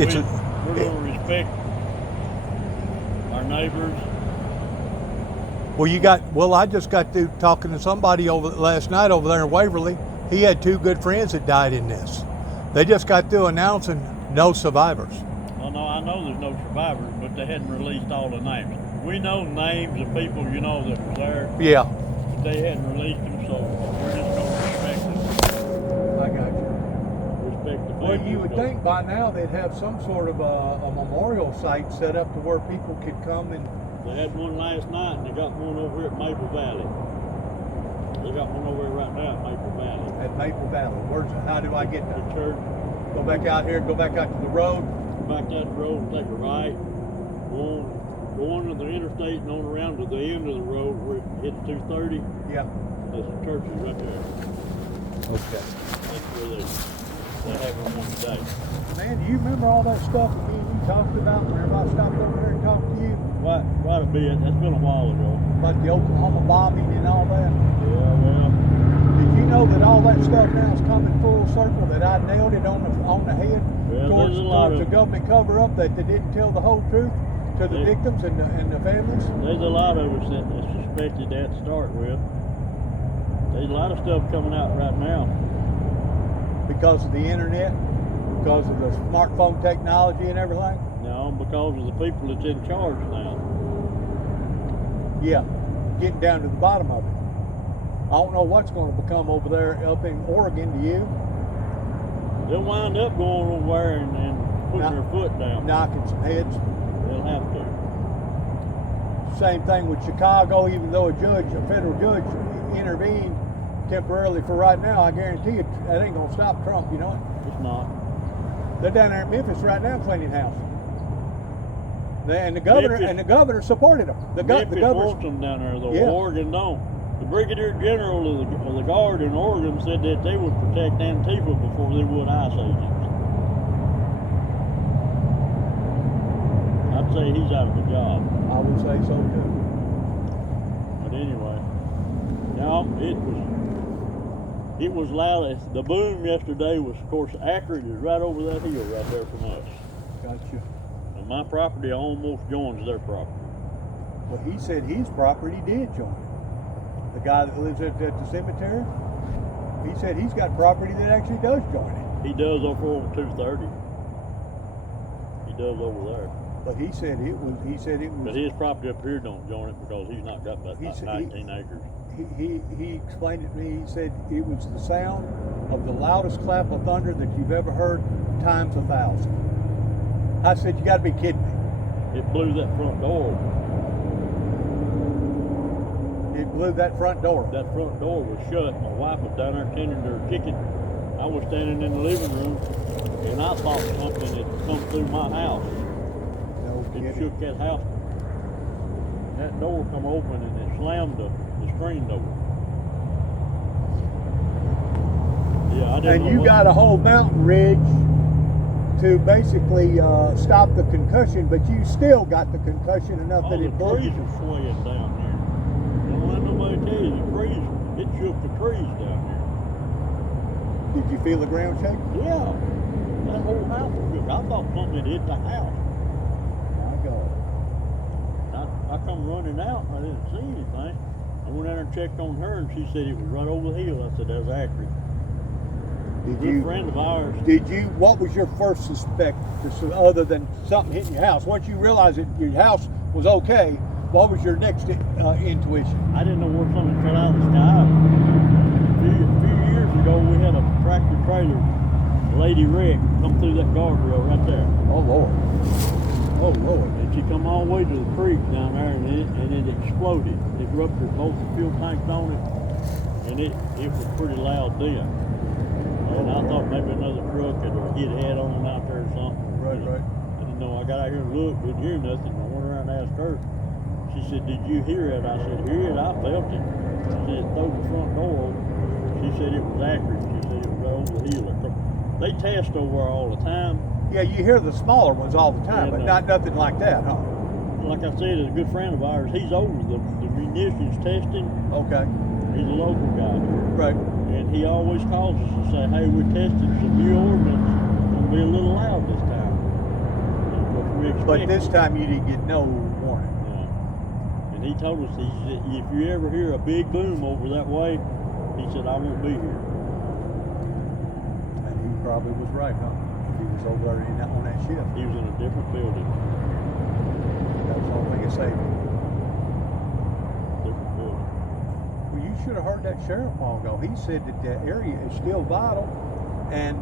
It's we're going to respect our neighbors. I just got through talking to somebody last night over there in Waverly. He had 2 good friends that died in this. They just got through announcing no survivors. Well, no, I know there's no survivors, but they hadn't released all the names. We know names of people, that was there. Yeah. But they hadn't released them, so we're just going to respect them. I got you. Respect the Well, families. you would think by now they'd have some sort of a memorial site set up to where people could come and... They had one last night, and they got one over at Maple Valley. They got one over here right now at Maple Valley. At Maple Valley. How do I get The there? church. Go back out here, go back out to the road. Back down the road and take a right. Go on to the interstate and on around to the end of the road where it hits 230. Yeah. There's a church right there. Okay. That's where they have one today. Man, do you remember all that stuff that me and you talked about whenever I stopped over there and talked to you? Quite a bit. That's been a while ago. About the Oklahoma bombing and all that? Yeah, well. Did you know that all that stuff now is coming full circle, that I nailed it on the head towards the government cover-up, that they didn't tell the whole truth to the victims and the families? There's a lot of us that suspected that to start with. There's a lot of stuff coming out right now. Because of the internet? Because of the smartphone technology and everything? No, because of the people that's in charge now. Yeah, getting down to the bottom of it. I don't know what's going to become over there up in Oregon, do you? They'll wind up going over there and putting their foot down. Knocking some heads. They'll have to. Same thing with Chicago, even though a federal judge intervened temporarily for right now, I guarantee you that ain't going to stop Trump, you know it? It's not. They're down there in Memphis right now cleaning house. And the governor supported them. Memphis wants them down there, though. Yeah. Oregon don't. The Brigadier General of the Guard in Oregon said that they would protect Antifa before they would ICE agents. I'd say he's out of a job. I would say so too. But anyway, no, it was loud. The boom yesterday was, of course, accurate. Is right over that hill right there from us. Gotcha. And my property almost joins their property. Well, he said his property did join it. The guy that lives at the cemetery, he said he's got property that actually does join it. He does over 230. He does over there. But he said it was. But his property up here don't join it because he's not got about 19 acres. He explained it to me. He said it was the sound of the loudest clap of thunder that you've ever heard times 1,000. I said, you got to be kidding me. It blew that front door. It blew that front door. That front door was shut. My wife was down there tending to her chicken. I was standing in the living room, and I thought something had come through my house. No kidding. It shook that house. That door come open, and it slammed the screen door. Yeah, I didn't. And you got a whole mountain ridge to basically stop the concussion, but you still got the concussion enough that it broke. The trees are swaying down here. Don't let nobody tell you, the trees, it shook the trees down here. Did you feel the ground shake? Yeah. That whole house was shook. I thought something had hit the house. My God. I come running out and I didn't see anything. I went out and checked on her and she said it was right over the hill. I said, that was accurate. A friend of ours. What was your first suspect, other than something hitting your house? Once you realized that your house was okay, what was your next intuition? I didn't know where something fell out of the sky. A few years ago, we had a tractor trailer, lady wreck, come through that guardrail right there. Oh, Lord. Oh, Lord. And she come all the way to the creek down there, and it exploded. It ruptured both the fuel tanks on it, and it was pretty loud then. And I thought maybe another truck had hit head on out there or something. Right. I didn't know. I got out here and looked, didn't hear nothing. I went around and asked her. She said, did you hear it? I said, hear it? I felt it. She said, throw the front door open. She said it was accurate. She said it was right over the hill. They test over there all the time. Yeah, you hear the smaller ones all the time, but not nothing like that, huh? Like I said, a good friend of ours, he's over the munitions testing. Okay. He's a local guy. Right. And he always calls us and say, hey, we're testing some new ordnance. It's going to be a little loud this time. But this time you didn't get no warning. No. And he told us, he said, if you ever hear a big boom over that way, he said, I won't be here. And he probably was right, huh? If he was over there on that ship. He was in a different building. That was the only thing that saved him. Different building. Well, you should have heard that sheriff a while ago. He said that the area is still vital and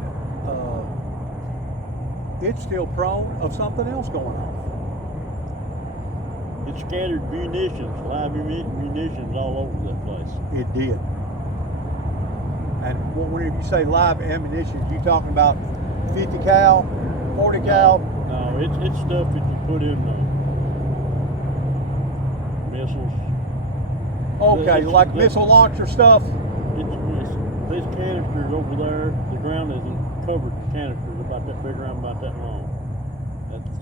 it's still prone of something else going on. It scattered munitions, live munitions all over that place. It did. And whenever you say live ammunition, you talking about 50 cal, 40 cal? No, it's stuff that you put in missiles. Okay, like missile launcher stuff? This canister's over there, the ground isn't covered with canisters about that big around, about that long.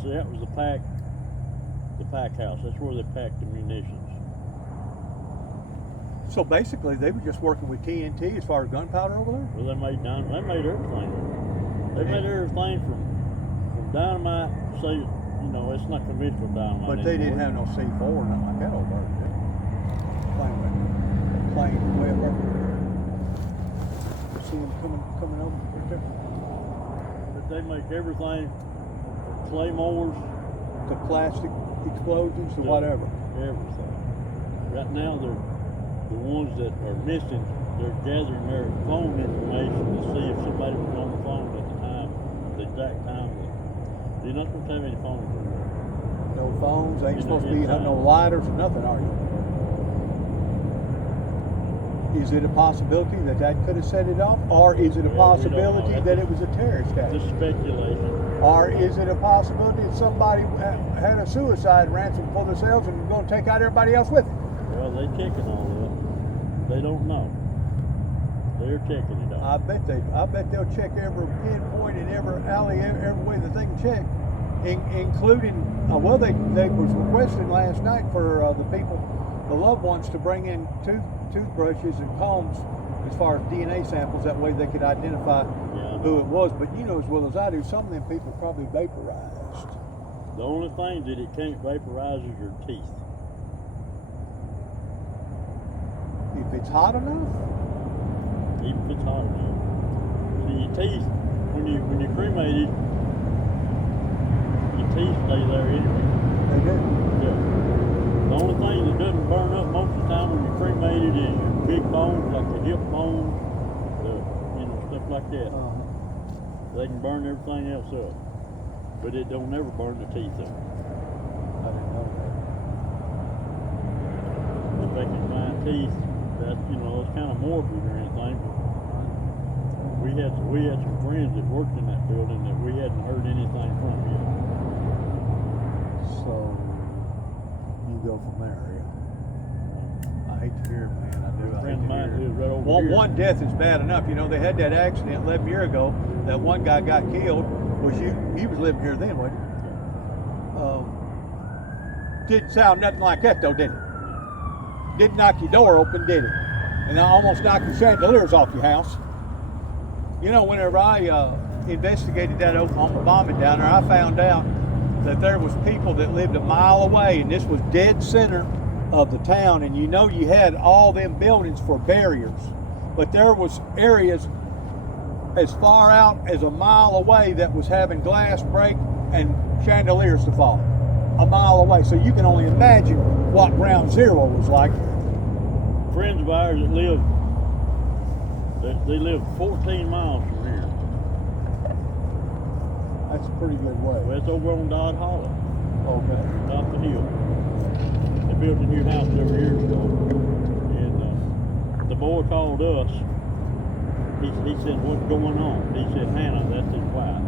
So that was the pack house. That's where they packed the munitions. So basically, they were just working with TNT as far as gunpowder over there? Well, they made everything. They made everything from dynamite, say, you know, it's not conventional dynamite. But they didn't have no C4 or nothing like that over there, did they? Plain way up there. You see them coming over right there? But they make everything from claymores to plastic explosions to whatever. Everything. Right now, the ones that are missing, they're gathering their phone information to see if somebody was on the phone at the time, the exact time. You're not supposed to have any phones anymore. No phones, ain't supposed to be no lighters or nothing, are you? Is it a possibility that could have set it off? Or is it a possibility that it was a terrorist attack? Just speculation. Or is it a possibility that somebody had a suicide ransom for themselves and was going to take out everybody else with it? Well, they're checking all that. They don't know. They're checking it out. I bet they'll check every pinpoint in every alley, every way that they can check, including. Well, they was requesting last night for the people, the loved ones, to bring in toothbrushes and combs as far as DNA samples. That way they could identify who it was. But you know as well as I do, some of them people probably vaporized. The only thing that it can't vaporize is your teeth. If it's hot enough? Even if it's hot enough. See, your teeth, when you're cremated, your teeth stay there anyway. They do? Yeah. The only thing that doesn't burn up most of the time when you're cremated is your big bones, like the hip bones, stuff like that. They can burn everything else up, but it don't ever burn the teeth up. I didn't know that. If they can find teeth, that's it's kind of morbid or anything. But we had some friends that worked in that building that we hadn't heard anything from yet. So you go from there, yeah. I hate to hear it, man. I do. A friend of mine lives right over here. One death is bad enough. You know, they had that accident 11 years ago. That one guy got killed. He was living here then, wasn't he? Didn't sound nothing like that though, did it? Didn't knock your door open, did it? And I almost knocked the chandeliers off your house. You know, whenever I investigated that Oklahoma bombing down there, I found out that there was people that lived a mile away, and this was dead center of the town. And you know, you had all them buildings for barriers, but there was areas as far out as a mile away that was having glass break and chandeliers to fall a mile away. So you can only imagine what ground zero was like. Friends of ours that they live 14 miles from here. That's a pretty good way. Well, it's over on Dodd Hollow. Okay. Top the hill. They built a new house several years ago, and the boy called us. He said, "What's going on?" He said, "Hannah, that's his wife."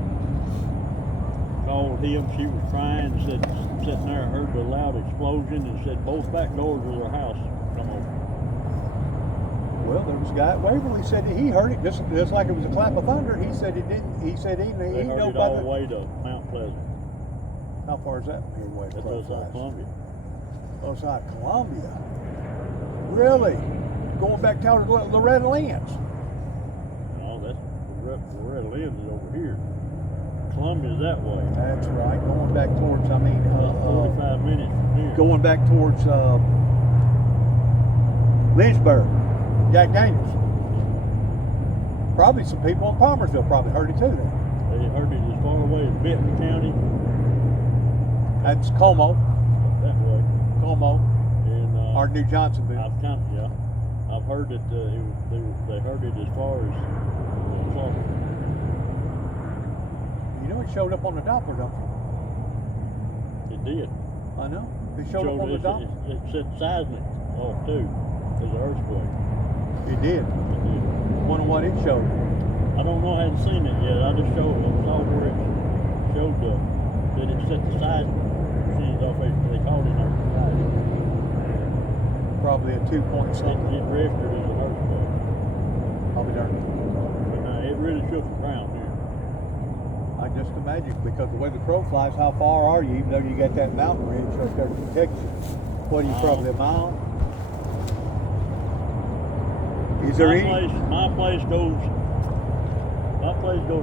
Called him. She was crying and said, sitting there, heard the loud explosion, and said both back doors of their house come open. Well, there was a guy at Waverly said that he heard it just like it was a clap of thunder. He said it didn't. He said he heard know it all the way to Mount Pleasant. How far is that from here? That's outside Columbia. Outside Columbia. Really? Going back down to Loretta Lynn's. No, that's Loretta Lynn's is over here. Columbia's that way. That's right. Going back towards, 45 minutes from here. going back towards Lynchburg, Jack Daniels. Probably some people in Palmersville probably heard it too then. They heard it as far away as Benton County. That's Como. That way. Como. And Or New Johnsonville. I've heard that they heard it as far as Clark. You know it showed up on the Doppler, don't you? It did. I know. It showed up on the Doppler. It said seismic off too. There's an earthquake. It did. It did. Wonder what it showed. I don't know. I hadn't seen it yet. I just saw where it showed that it set the seismic machines off. They called it an earthquake. Probably a 2 point something. It registered as an earthquake. I'll be darned. But it really shook the ground here. I just imagine because the way the crow flies, how far are you? Even though you got that mountain range right there to protect you. What are you, probably a mile? Is there any? My place goes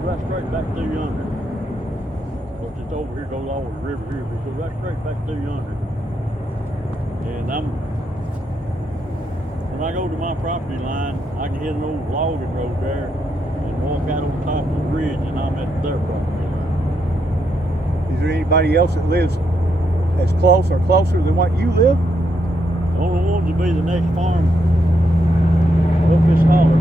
right straight back through yonder. Of course, it's over here, goes over the river here, but it goes right straight back through yonder. And when I go to my property line, I can hit an old logging road there and walk out on top of the bridge, and I'm at their property line. Is there anybody else that lives as close or closer than what you live? The only ones to be the next farm up this holler.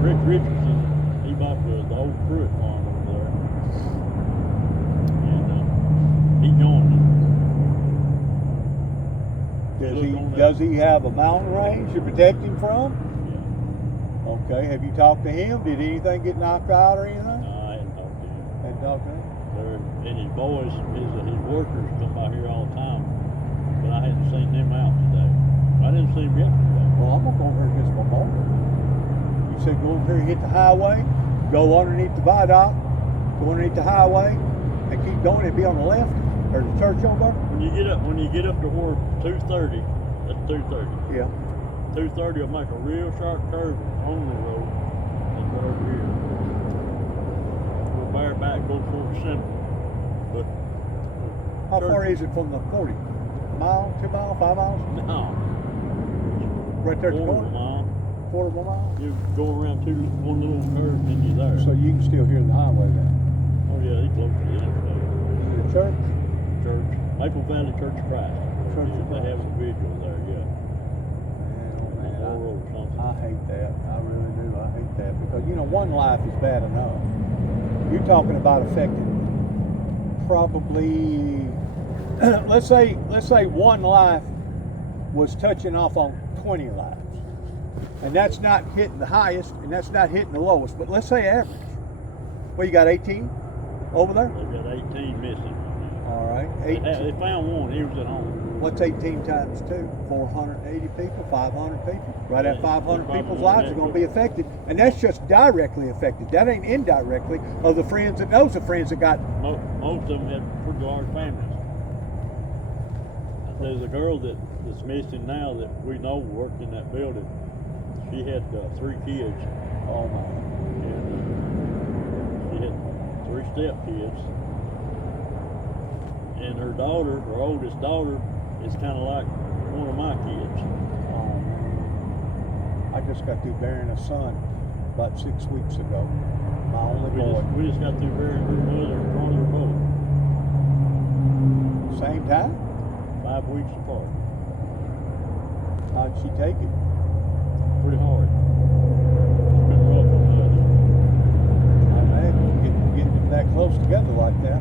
Rick Richardson, he bought the old Pruitt farm over there. And he joined it. Does he have a mountain range to protect him from? Yeah. Okay. Have you talked to him? Did anything get knocked out or anything? No, I hadn't talked to him. Hadn't talked to him? And his boys, his workers come by here all the time, but I hadn't seen them out today. I didn't see him yesterday. Well, I'm gonna go over here and get some more. You said go over here and hit the highway, go underneath the viaduct, go underneath the highway, and keep going and be on the left, or the church over there. When you get up to where 230, that's 230. Yeah. 230 will make a real sharp curve on the road and go over here. We'll bear back, go towards the center. But How far is it from the 40? A mile, 2 miles, 5 miles? no, Right there at the quarter of a corner? mile. Quarter of a mile? You go around one little curve and then you're there. So you can still hear the highway then. Oh yeah, they close to the interstate. The church? Church, Maple Valley Church of Christ. Church of They have a vigil there, yeah. Man, On the road or something. I hate that. I really do. I hate that because one life is bad enough. You're talking about affecting probably let's say one life was touching off on 20 lives, and that's not hitting the highest and that's not hitting the lowest, but let's say average. Well, you got 18 over there. They've got 18 missing. All right, 18. They found one. He was at home. What's 18 times 2? 480 people, 500 people. Right at 500 people's lives are going to be affected. And that's just directly affected. That ain't indirectly of the friends that knows the friends that got. Most of them had pretty large families. There's a girl that's missing now that we know worked in that building. She had 3 kids. Oh my. And she had 3 stepkids. And her daughter, her oldest daughter, is kind of like one of my kids. Oh man. I just got through burying a son about 6 weeks ago. My only boy. We just got through burying her mother and father both. Same time? 5 weeks apart. How'd she take it? Pretty hard. It's been rough on us. I imagine getting them that close together like that.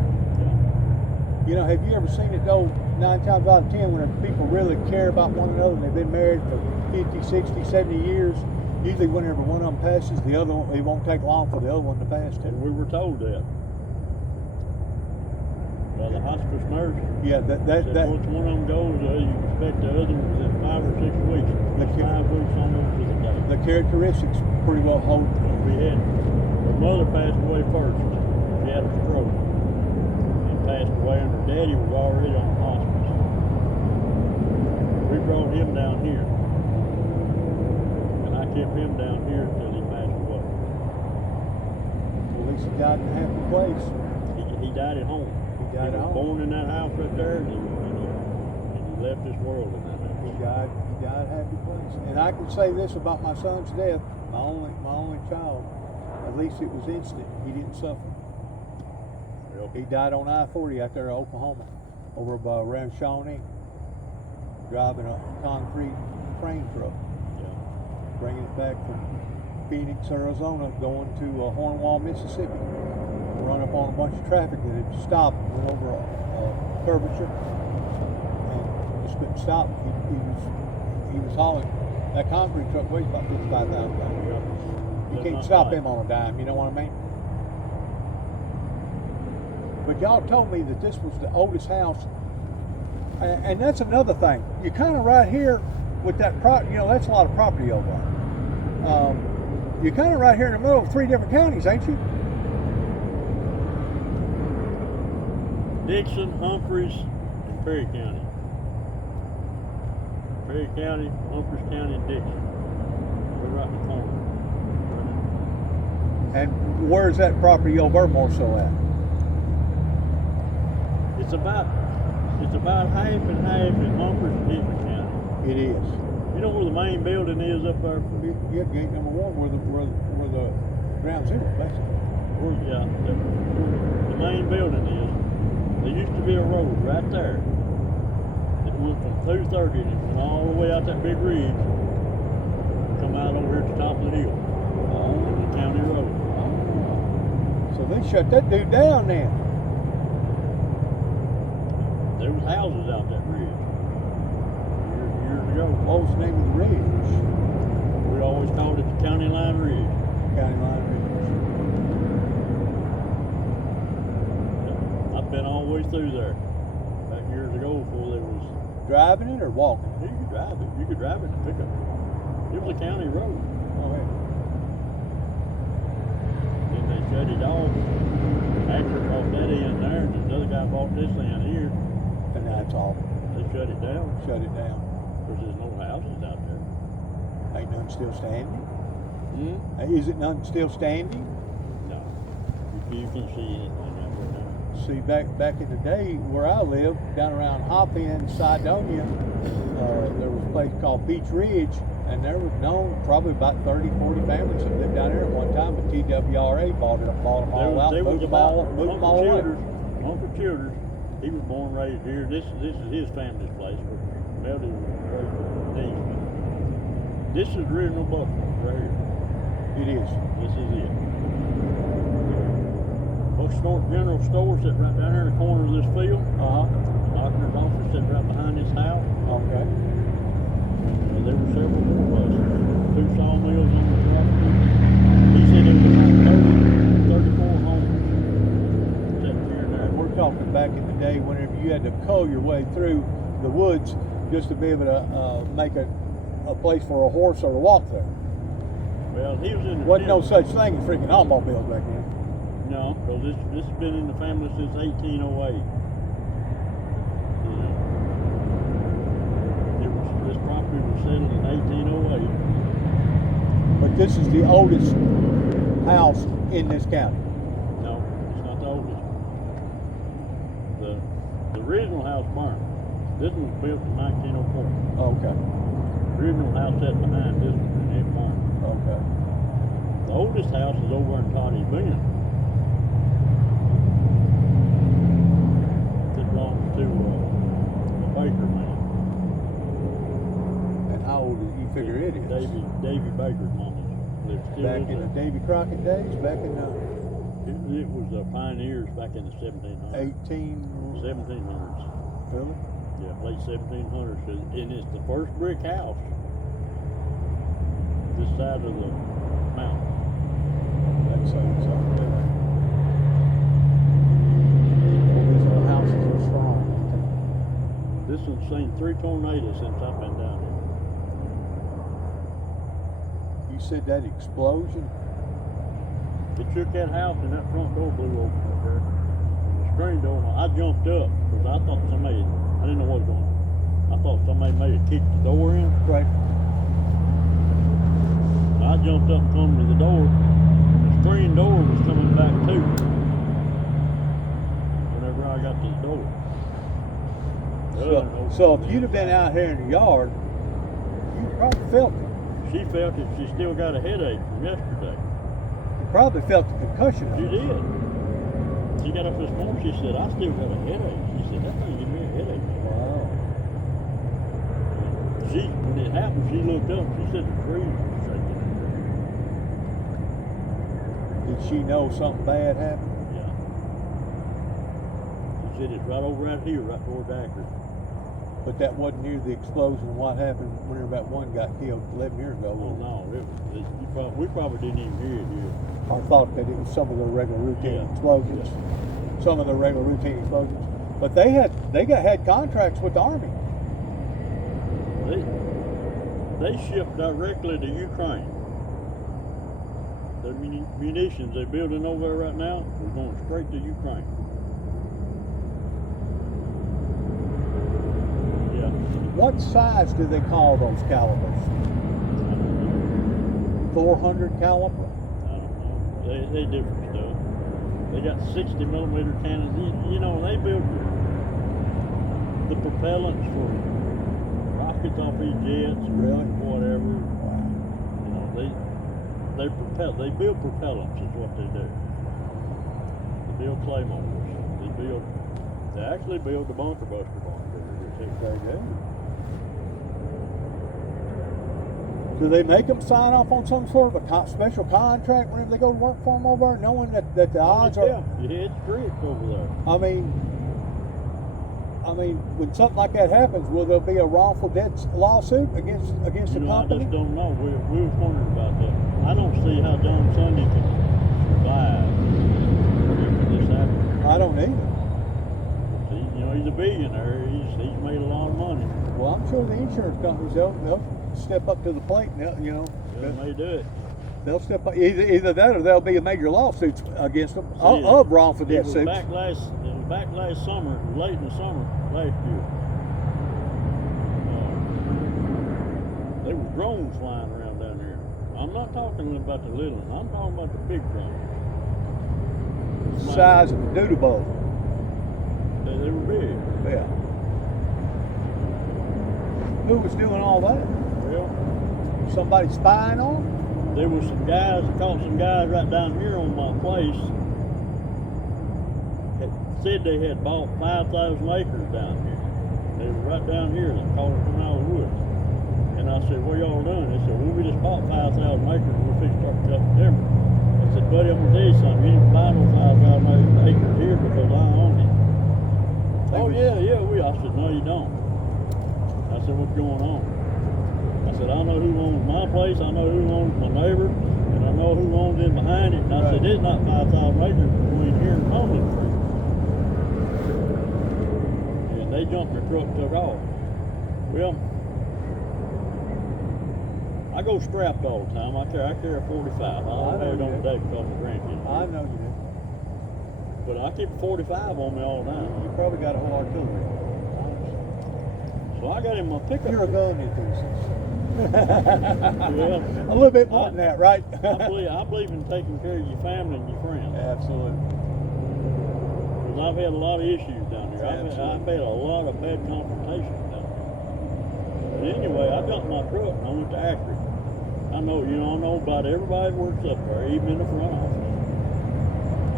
Yeah. Have you ever seen it though, 9 times out of 10, when people really care about one another and they've been married for 50, 60, 70 years, usually whenever one of them passes, the other one, it won't take long for the other one to pass too. And we were told that. By the hospice nurse. Yeah, that Once one of them goes, you expect the other one within 5 or 6 weeks. That's 5 weeks almost to the day. the characteristics pretty well hold. We had, her mother passed away first. She had a stroke. And passed away, and her daddy was already on hospice. We brought him down here. And I kept him down here until he passed away. Well, least he died in a happy place. He died at home. He died He at was home. born in that house right there, and he left this world in that house. He died a happy place. And I can say this about my son's death, my only child, at least it was instant. He didn't suffer. Yep. He died on I-40 out there in Oklahoma, over by around Shawnee, driving a concrete crane truck, Yeah. bringing it back from Phoenix, Arizona, going to Hornwall, Mississippi. Run up on a bunch of traffic that had stopped, went over a curvature, and just couldn't stop. He was hauling. That concrete truck weighs about 55,000 pounds. You can't stop him on a dime. You know what I mean? But y'all told me that this was the oldest house, and that's another thing. You're kind of right here with that that's a lot of property over there. You're kind of right here in the middle of 3 different counties, ain't you? Dixon, Humphreys, and Perry County. Perry County, Humphreys County, and Dixon. We're right in the corner. And where's that property over more so at? It's about half and half in Humphreys and Dixon County. It is. You know where the main building is up there? Yeah, gate number 1, where the ground zero, basically. Where the main building is. There used to be a road right there that went from 230 and it went all the way out that big ridge, come out over here at the top of the hill, on the county road. So they shut that dude down then. There was houses out that ridge years ago. What was the name of the ridge? We always called it the County Line Ridge. County Line Ridge. I've been all the way through there. Back years ago before there was. Driving it or walking? You could drive it. You could drive it in a pickup. It was a county road. Oh, yeah. Then they shut it off. Actor bought that in there, and another guy bought this in here. And that's all. They shut it down. Shut it down. Because there's no houses out there. Ain't none still standing? Hmm? Is it none still standing? No. You can see it. See, back in the day where I lived, down around Hopin, Sidonia, there was a place called Beach Ridge, and there was known probably about 30, 40 families that lived down there at one time, but TWRA bought them all out, moved them all away. Uncle Childers, he was born and raised here. This is his family's place. Melody was raised in Deansville. This is the original Buffalo right here. It is. This is it. General Store sits right down here in the corner of this field. Uh-huh. The doctor's office sits right behind this house. Okay. And there were several more places. 2 sawmills on the property. He said it was about 34 homes sitting here and there. And we're talking back in the day whenever you had to cull your way through the woods just to be able to make a place for a horse or to walk there. Well, he was in the Wasn't no such thing as freaking automobiles back then. No, because this has been in the family since 1808. This property was settled in 1808. But this is the oldest house in this county. No, it's not the oldest. The original house burned. This one was built in 1904. Okay. The original house sat behind this one and it burned. Okay. The oldest house is over in Toddy Bend. To a Baker man. And how old do you figure it is? Davy Baker's mama lived still Back in the Davy Crockett days, back in the it was the pioneers back in the 1700s. 1700s. Really? Yeah, late 1700s. And it's the first brick house this side of the mountain. That's so these old houses are strong. This one's seen 3 tornadoes since I've been down here. You said that explosion? It shook that house and that front door blew open up there. And the screen door, I jumped up because I thought I didn't know what was going on. I thought somebody may have kicked the door in. Right. I jumped up and come to the door, and the screen door was coming back too. Whenever I got to the door. So if you'd have been out here in the yard, you probably felt it. She felt it. She still got a headache from yesterday. You probably felt the concussion. She did. She got up this morning. She said, "I still got a headache." She said, "That thing give me a headache." Wow. When it happened, she looked up. She said the trees were shaking. Did she know something bad happened? Yeah. She said it's right over right here, right toward Akron. But that wasn't near the explosion of what happened whenever that one got killed 11 years ago. Oh no, we probably didn't even hear it here. I thought that it was some of the regular routine explosions. Some of the regular routine explosions. But they had contracts with the Army. They ship directly to Ukraine. The munitions they're building over there right now are going straight to Ukraine. Yeah. What size do they call those calibers? 400 caliber? I don't know. They different stuff. They got 60 millimeter cannons. You know, they build the propellants for rockets off these jets, Really? whatever. You know, they build propellants is what they do. They build claymores. They actually build the bunker buster bombs. Very good. Do they make them sign off on some sort of a special contract whenever they go to work for them over there, knowing that the odds are? Yeah, it's strict over there. I mean, when something like that happens, will there be a wrongful death lawsuit against the company? I just don't know. We was wondering about that. I don't see how John Sunday can survive if this happens. I don't either. He's a billionaire. He's made a lot of money. Well, I'm sure the insurance companies they'll step up to the plate. And They may do it. They'll step up. Either that or there'll be a major lawsuits against them of wrongful death suits. It was back last summer, late in the summer last year. There were drones flying around down there. I'm not talking about the little one. I'm talking about the big drones. Size of a doodle bug. They were big. Yeah. Who was doing all that? Well, Somebody spying on them? there was some guys, I caught some guys right down here on my place that said they had bought 5,000 acres down here. They were right down here, they caught it from out of the woods. And I said, "What y'all doing?" They said, "Well, we just bought 5,000 acres and we're fixing to start cutting timber." I said, "Buddy, I'm gonna tell you something, you didn't buy no 5,000 acres here because I own it." "Oh yeah, we." I said, "No, you don't." I said, "What's going on?" I said, "I know who owns my place, I know who owns my neighbor, and I know who owns in behind it." And I said, "There's not 5,000 acres between here and Cumberland Street." And they jumped the truck, took off. Well, I go strapped all the time. I carry a 45. I don't have it on today because of grandkids. I know you do. But I keep a 45 on me all the time. You probably got a whole artillery. So I got in my pickup. You're a gun enthusiast. Well, a little bit more than that, right? I believe in taking care of your family and your friends. Absolutely. Because I've had a lot of issues down here. I've had a lot of bad confrontations down here. But anyway, I got in my truck and I went to Akron. I know about everybody that works up there, even in the front office.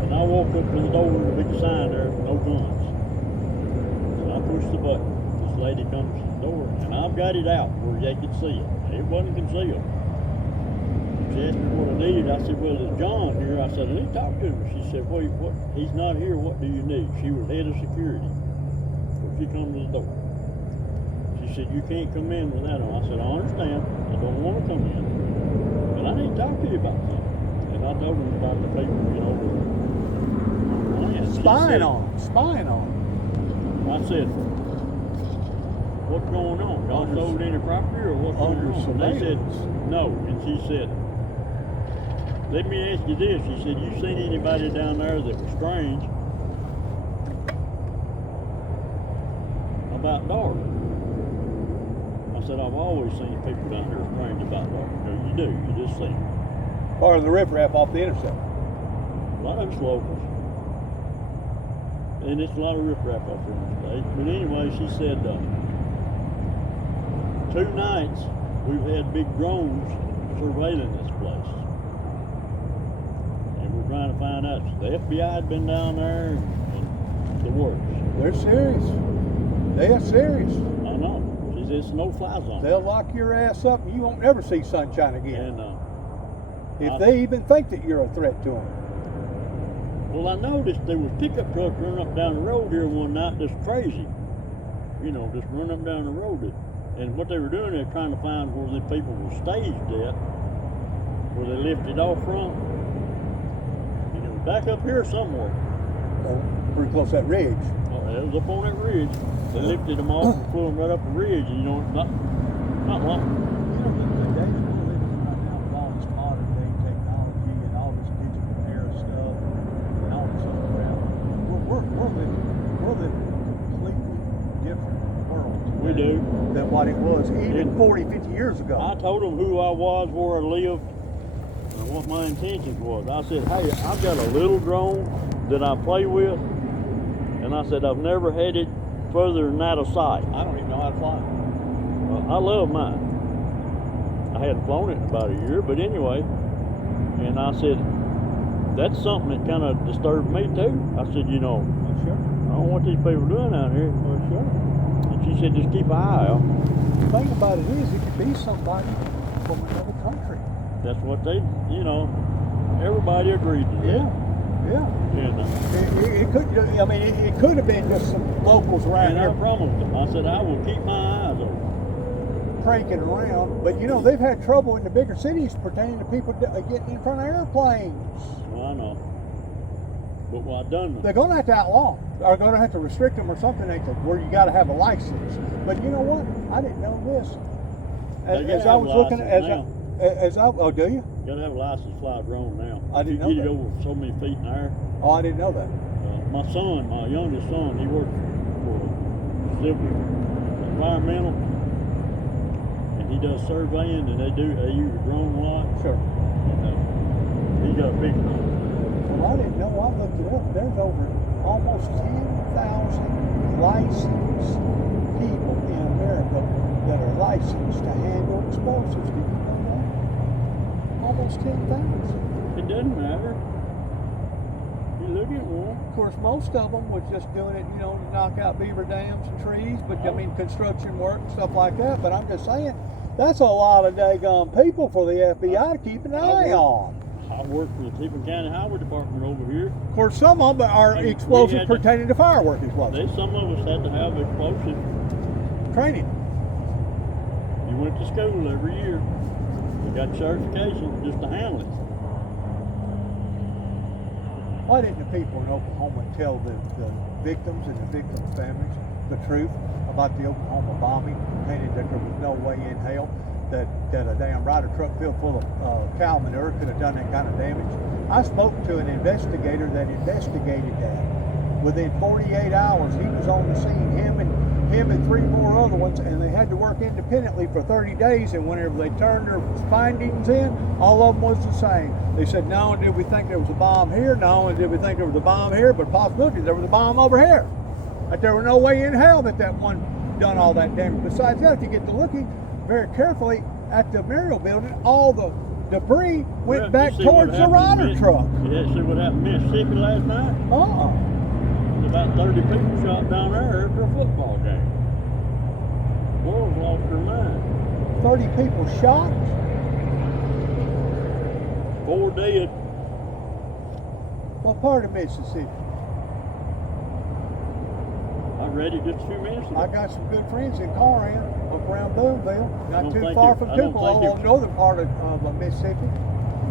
And I walked up to the door with a big sign there, no guns. So I pushed the button. This lady comes to the door, and I've got it out where they could see it. It wasn't concealed. She asked me what I needed. I said, "Well, is John here?" I said, "I need to talk to him." She said, "Well, what? He's not here. What do you need?" She was head of security. So she comes to the door. She said, "You can't come in without him." I said, "I understand. I don't want to come in. But I need to talk to you about something." And I told him about the people, Spying on them. I said, "What's going on? Y'all sold any property or what's going on?" And they said, "No." And she said, "Let me ask you this." She said, "You seen anybody down there that was strange about dark?" I said, "I've always seen people down here strange about dark." "No, you do. You just see them." Part of the riffraff off the interstate. lot of it's locals. And it's a lot of riffraff up here in the state. But anyway, she said 2 nights we've had big drones surveilling this place. And we're trying to find out. The FBI had been down there and the works. They're serious. They are serious. I know. She said it's no fly zone. They'll lock your ass up and you won't ever see sunshine again. And if they even think that you're a threat to them. well, I noticed there was pickup trucks running up down the road here one night just crazy. You know, just running up down the road. And what they were doing, they were trying to find where the people were staged at, where they lifted off from. You know, back up here somewhere. Pretty close to that ridge. It was up on that ridge. They lifted them off and flew them right up the ridge. You know, not long. You know, the days we're living in right now with all this modern day technology and all this digital era stuff and all this other crap, we're living in a completely different world We do. than what it was even 40, 50 years ago. I told them who I was, where I lived, and what my intentions was. I said, hey, I've got a little drone that I play with, and I said, I've never had it further than out of sight. I don't even know how to fly. I love mine. I hadn't flown it in about a year, but anyway, and I said, that's something that kind of disturbed me too. I said, you know, Sure. I don't know what these people are doing out here. Well, sure. And she said, just keep an eye out. The thing about it is, it could be somebody from another country. That's what they, you know, everybody agreed to that. Yeah. And, It could. I mean, it could have been just some locals around and I here promised them. I said, I will keep my eyes open. cranking around. But you know, they've had trouble in the bigger cities pertaining to people getting in front of airplanes. Well, I know. But what I done, They're going to have to outlaw, or going to have to restrict them or something like that, where you got to have a license. But you know what? I didn't know this. They As gotta I have was a looking, license oh, do you? you gotta have a license to fly a drone now. I didn't know You get that. it over so many feet in the air. Oh, I didn't know that. My son, my youngest son, he works for Civil Environmental, and he does surveying, and they use a drone a lot. Sure. And, he got a big drone. Well, I didn't know. I looked it up. There's over almost 10,000 licensed people in America that are licensed to handle explosives. Did you know that? Almost 10,000. It doesn't matter. You look at one. Of course, most of them was just doing it, you know, to knock out beaver dams and trees, but I mean, construction work and stuff like that. But I'm just saying, that's a lot of daggone people for the FBI to keep an eye on. I work for the Tiffin County Highway Department over here. Of course, some of them are And we explosives had to- pertaining to firework explosives. Some of us had to have explosive. Training. You went to school every year. You got certification just to handle it. Why didn't the people in Oklahoma tell the victims and the victims' families the truth about the Oklahoma bombing, containing that there was no way in hell that a damn rider truck filled full of cow manure could have done that kind of damage? I spoke to an investigator that investigated that. Within 48 hours, he was on the scene, him and 3 more other ones, and they had to work independently for 30 days, and whenever they turned their findings in, all of them was the same. They said, not only did we think there was a bomb here, not only did we think there was a bomb here, but possibility there was a bomb over here. That there was no way in hell that one done all that damage. Besides that, if you get to looking very carefully at the burial building, all the debris went back towards the rider truck. You didn't see what happened in Mississippi last night? About 30 people shot down there after a football game. World lost their mind. 30 people shot? 4 dead. What part of Mississippi? I read it just a few minutes ago. I got some good friends in Coran, up around Boonville, not too think far it- from I don't Tupelo, think on the northern part of Mississippi.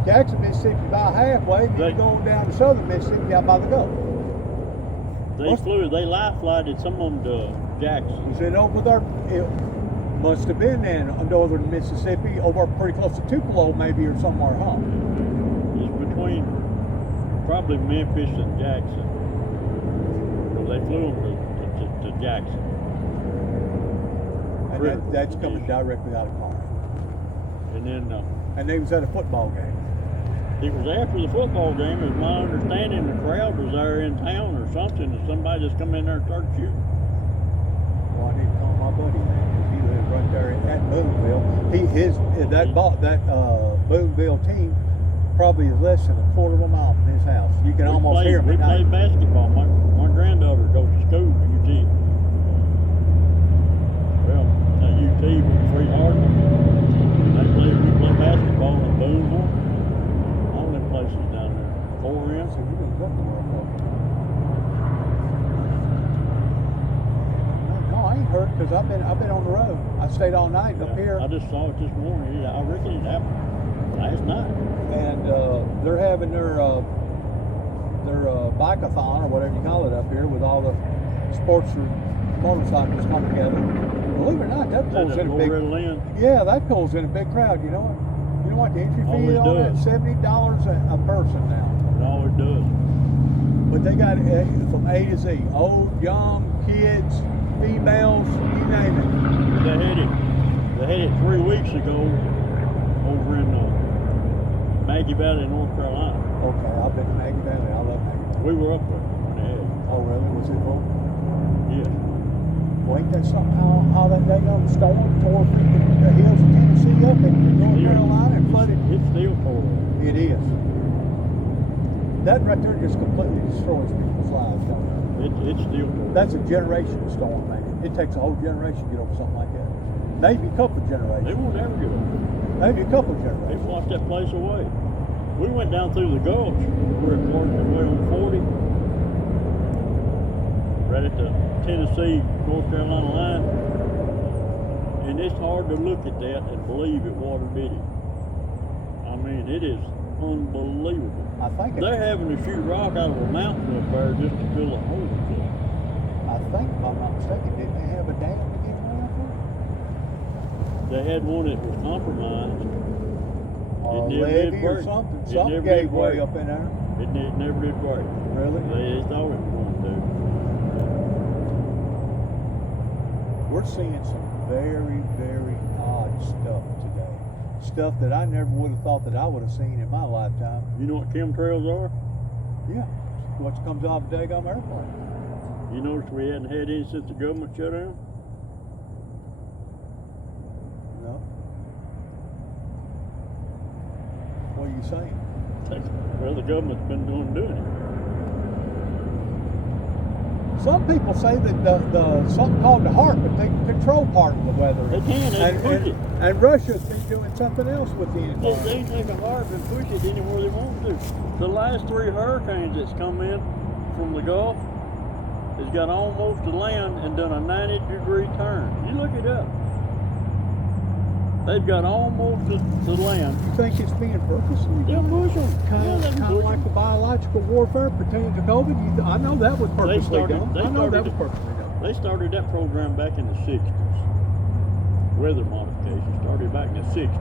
Jackson, Mississippi, about halfway, then They- you're going down to southern Mississippi, down by the Gulf. They life flighted some of them to Jackson. He said over there, it must have been in northern Mississippi, over pretty close to Tupelo maybe, or somewhere, huh? It's between probably Memphis and Jackson. So they flew them to Jackson. And that's coming directly out of Coran. And then And they was at a football game. It was after the football game. It was my understanding the crowd was there in town or something, and somebody just come in there and started shooting. Well, I need to call my buddy, man, because he lives right there at Boonville. Boonville team probably is less than a quarter of a mile from his house. You can almost hear him We at night. played basketball. My granddaughter goes to school at UT. Well, not UT, but Free Hardman. We play basketball in Boonville. All them places down there. 4M. So you didn't go to work, no, I ain't hurt because I've been on the road. I stayed all night up here. I just saw it this morning. I reckon it happened last night. And they're having their bike-a-thon or whatever you call it up here with all the sports or motorcycles come together. Believe it or not, that pulls in a big. Yeah, that pulls in a big crowd. You know what? You know what the entry fee on that? $70 a person now. It always does. But they got it from A to Z. Old, young, kids, females, you name it. They had it 3 weeks ago over in Maggie Valley, North Carolina. Okay, I've been to Maggie Valley. I love Maggie Valley. We were up there when they had it. Oh, really? Was it fun? Yeah. Well, ain't that something how that daggone storm tore the hills of Tennessee up in North Carolina and flooded? It's still pouring. It is. That right there just completely destroys people's lives, don't it? It's still pouring. That's a generation storm, man. It takes a whole generation to get over something like that. Maybe a couple of generations. They won't ever get over it. Maybe a couple of They generations. washed that place away. We went down through the gulch. We're working our way on 40. Right at the Tennessee, North Carolina line. And it's hard to look at that and believe it water did it. I mean, it is unbelievable. I think They're having to shoot rock out of a mountain up there just to fill the holes up. I think, if I'm not mistaken, didn't they have a dam to get way up there? They had one that was compromised. Or a never levee did or break. something. It Something never gave did way break. up in there. It never did break. Really? They thought it was going to. We're seeing some very, very odd stuff today. Stuff that I never would have thought that I would have seen in my lifetime. You know what chemtrails are? Yeah. What comes off the daggone airplane. You notice we hadn't had any since the government shut down? No. What are you saying? Well, the government's been doing it. Some people say that the something called the heart, but they can control part of the weather. They can, they can push it. And Russia's been doing something else with the They environment. take a heart and push it anywhere they want to. The last 3 hurricanes that's come in from the Gulf has got almost to land and done a 90-degree turn. You look it up. They've got almost to land. You think it's being purposely? They'll push them. Kind of like the biological warfare pertaining to COVID. I know that was purposely done. I know that was purposely done. They started that program back in the 60s. Weather modification started back in the 60s.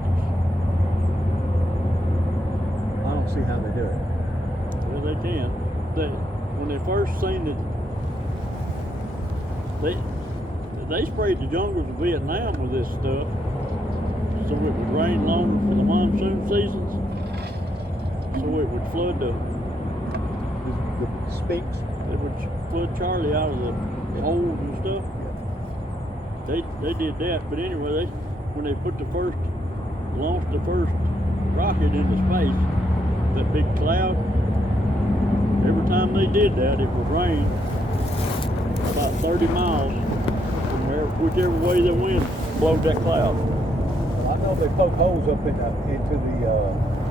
I don't see how they do it. Well, they can. When they first seen it, they sprayed the jungles of Vietnam with this stuff, so it would rain longer for the monsoon seasons, so it would flood the Speaks. it would flood Charlie out of the holes and stuff. They did that, but anyway, when they launched the first rocket into space, that big cloud, every time they did that, it would rain about 30 miles from there, whichever way the wind blowed that cloud. I know they poke holes up into the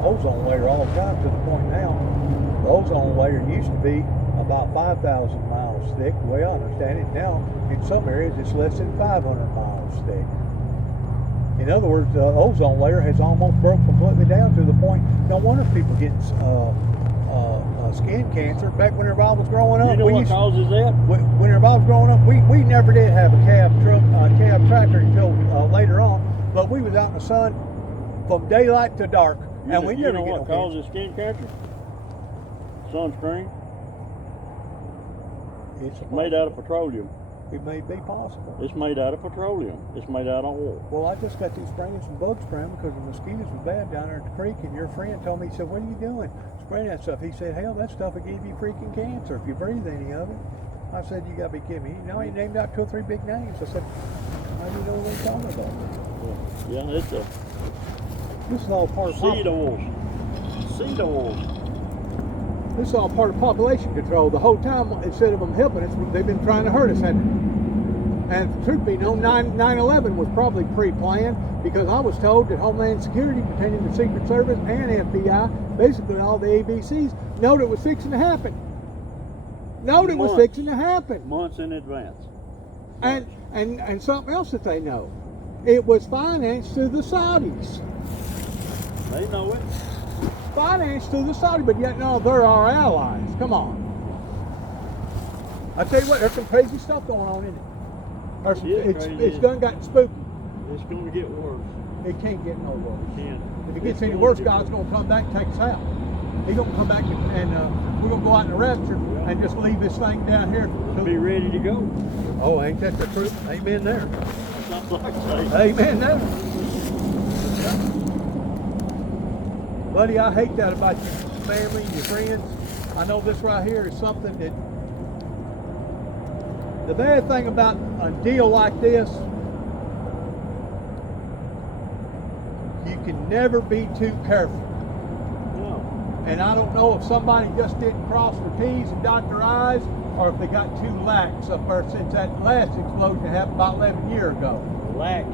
ozone layer all the time to the point now. The ozone layer used to be about 5,000 miles thick. The way I understand it now, in some areas it's less than 500 miles thick. In other words, the ozone layer has almost broke completely down to the point. No wonder people get skin cancer. Back whenever I was growing up, You know what causes that? Whenever I was growing up, we never did have a cab tractor until later on. But we was out in the sun from daylight to dark, and we never You know get what no causes skin cancer? Sunscreen. It's Made out of petroleum. It may be possible. It's made out of petroleum. It's made out of oil. Well, I just got through spraying some bug spraying because the mosquitoes were bad down there at the creek, and your friend told me, he said, what are you doing? Spraying that stuff. He said, hell, that stuff will give you freaking cancer if you breathe any of it. I said, you gotta be kidding me. You know, he named out 2 or 3 big names. I said, how do you know what I'm talking about? Yeah, it's a This is all part of seed oils. Seed oils. This is all part of population control. The whole time, instead of them helping us, they've been trying to hurt us. And the truth be known, 9/11 was probably pre-planned, because I was told that Homeland Security, pertaining to Secret Service and FBI, basically all the ABCs, knowed it was fixing to happen. Knowed it was fixing to happen. Months in advance. And something else that they know. It was financed through the Saudis. They know it. Financed through the Saudis, but yet no, they're our allies. Come on. I tell you what, there's some crazy stuff going on in it. It's done got spooky. It's going to get worse. It can't get no worse. It can't. If it gets any worse, God's going to come back and take us out. He's going to come back and we're going to go out in the rapture and just leave this thing down here. Be ready to go. Oh, ain't that the truth? Amen there. Sounds like say. Amen there. Buddy, I hate that about your family, your friends. I know this right here is something that... The bad thing about a deal like this, you can never be too careful. No. And I don't know if somebody just didn't cross their T's and dot their I's, or if they got too lax up there since that last explosion happened about 11 years ago. Lax.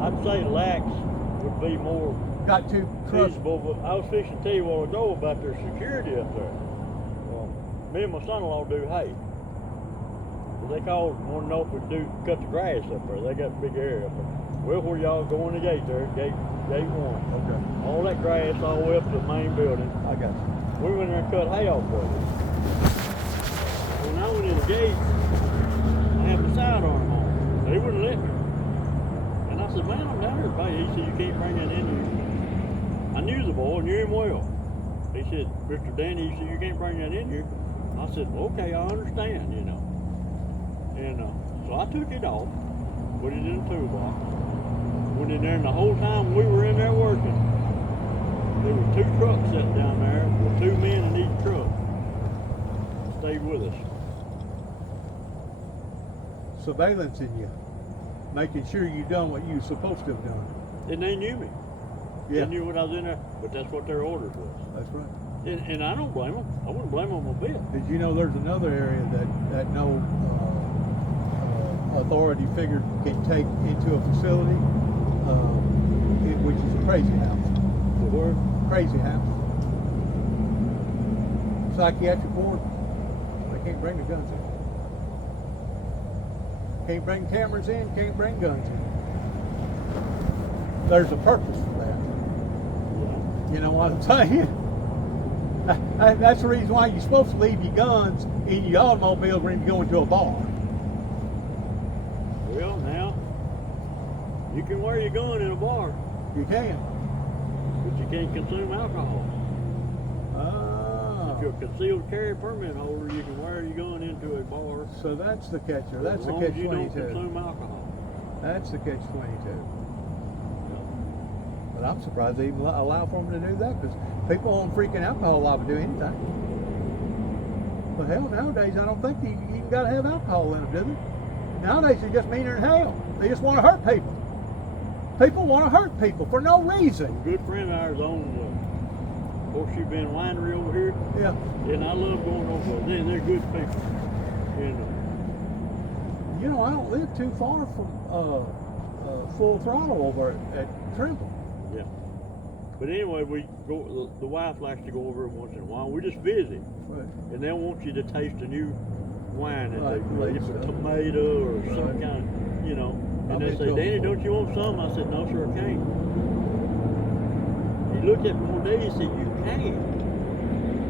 I'd say lax would be more Got too trustful. feasible, but I was fixing to tell you a while ago about their security up there. Well, me and my son-in-law do hay. They called, want to know if we do cut the grass up there. They got a big area up there. Well, where y'all go in the gate there, gate 1. Okay. All that grass all the way up to the main building. I got you. We went there and cut hay off of it. When I went in the gate, I had the sidearm on. They wouldn't let me. And I said, man, I'm down here. He said, you can't bring that in here. I knew the boy, knew him well. He said, Mr. Danny, he said, you can't bring that in here. I said, well, okay, I understand, you know. And so I took it off, put it in the toolbox, went in there, and the whole time we were in there working, there were 2 trucks sitting down there with 2 men in each truck. Stayed with us. Surveillance in you, making sure you done what you were supposed to have done. And they knew me. Yeah. They knew what I was in there, but that's what their orders was. That's right. And I don't blame them. I wouldn't blame them a bit. Did you know there's another area that no authority figure can take into a facility, which is a crazy house. The word? Crazy house. Psychiatric ward. They can't bring the guns in. Can't bring cameras in, can't bring guns in. There's a purpose for that. You know what I'm saying? That's the reason why you're supposed to leave your guns in your automobile when you go into a bar. Well, now, you can wear your gun in a bar, You can. but you can't consume alcohol. Ah. If you're a concealed carry permit holder, you can wear your gun into a bar. So that's the catcher. That's as the long as you don't catch-22. consume alcohol. That's the catch-22. But I'm surprised they even allow for them to do that, because people on freaking alcohol allowed to do anything. But hell, nowadays I don't think you even got to have alcohol in them, do they? Nowadays they're just meaner than hell. They just want to hurt people. People want to hurt people for no reason. A good friend of ours owns Horseshoe Bend Winery over here. Yeah. And I love going over there. They're good people. And You know, I don't live too far from Full Throttle over at Trimble. yeah. But anyway, we go. The wife likes to go over once in a while. We just visit, Right. and they'll want you to taste a new wine that Right, they made, stuff. tomato or some kind of, you know. I'll And they be say, cool. Danny, don't you want some? I said, no, sir, I can't. He looked at me one day. He said, you can't.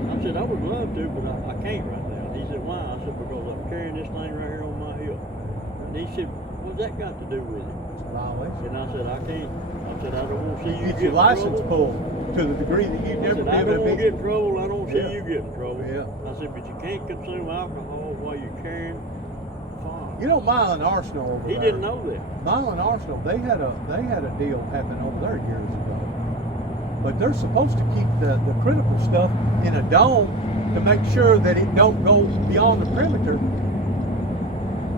I said, I would love to, but I can't right now. He said, why? I said, because I'm carrying this thing right here on my hip. And he said, what's that got to do with it? It's a violation. And I said, I can't. I said, I don't want to see you Get get your in license trouble. pulled to the degree that you've I never said, I been don't able want to to get in trouble. I don't see Yeah. you get in trouble. Yeah. I said, but you can't consume alcohol while you're carrying fire. You know, Mile and Arsenal over He there. didn't know that. Mile and Arsenal, they had a deal happen over there years ago. But they're supposed to keep the critical stuff in a dome to make sure that it don't go beyond the perimeter.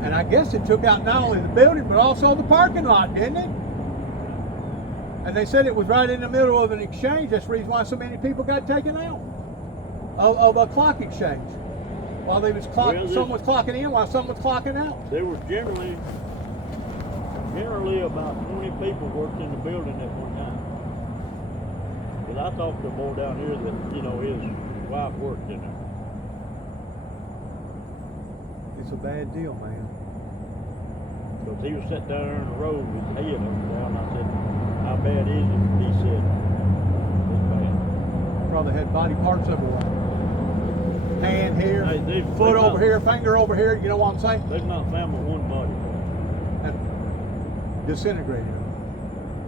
And I guess it took out not only the building but also the parking lot, didn't it? And they said it was right in the middle of an exchange. That's the reason why so many people got taken out of a clock exchange. While they was someone was clocking in while someone was clocking out. There was generally about 20 people worked in the building at one time. But I talked to a boy down here that, you know, his wife worked in there. It's a bad deal, man. Because he was sitting down there in the road with his head up down. I said, how bad is it? He said, it's bad. Probably had body parts everywhere. Hand here, foot over here, finger over here. You know what I'm saying? They've not found but one body. And disintegrated.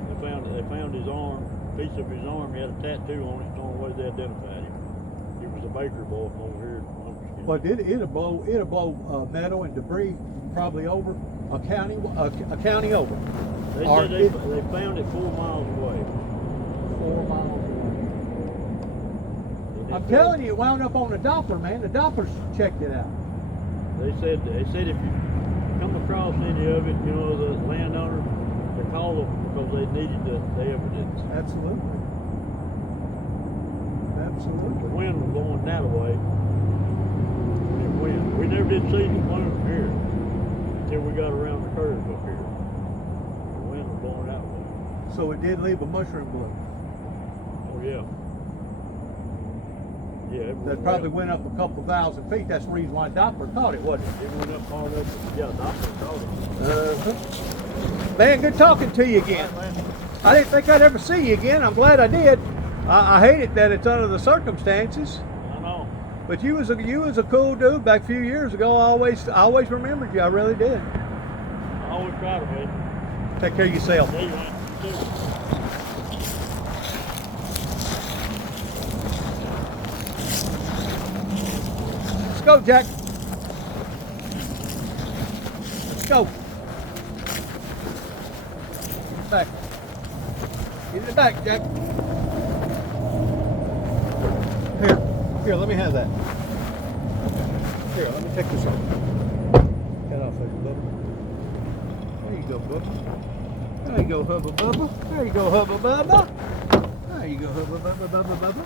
They found his arm, piece of his arm. He had a tattoo on it. The only way they identified him. He was a baker boy from over here. But it'll blow metal and debris probably over a county over. They said they found it 4 miles away. 4 miles away. I'm telling you, it wound up on the Doppler, man. The Dopplers checked it out. They said if you come across any of it, you know, the landowner, they called them because they needed the evidence. Absolutely. The wind was blowing that way. We never did see the plume here until we got around the curve up here. The wind was blowing that way. So it did leave a mushroom bloom. Oh yeah. Yeah. That probably went up a couple thousand feet. That's the reason why Doppler caught it, wasn't it? It went up all over. Yeah, Doppler caught it. Man, good talking to you again. I didn't think I'd ever see you again. I'm glad I did. I hate it that it's under the circumstances. I know. But you was a cool dude back a few years ago. I always remembered you. I really did. I always try to be. Take care of yourself. There you are. Let's go, Jack. Let's go. Back. Get in the back, Jack. Here, let me have that. Here, let me take this off. Get off there, Bubba. There you go, Bubba. There you go, Hubba Bubba. There you go, Hubba Bubba. There you go, Hubba Bubba Bubba Bubba.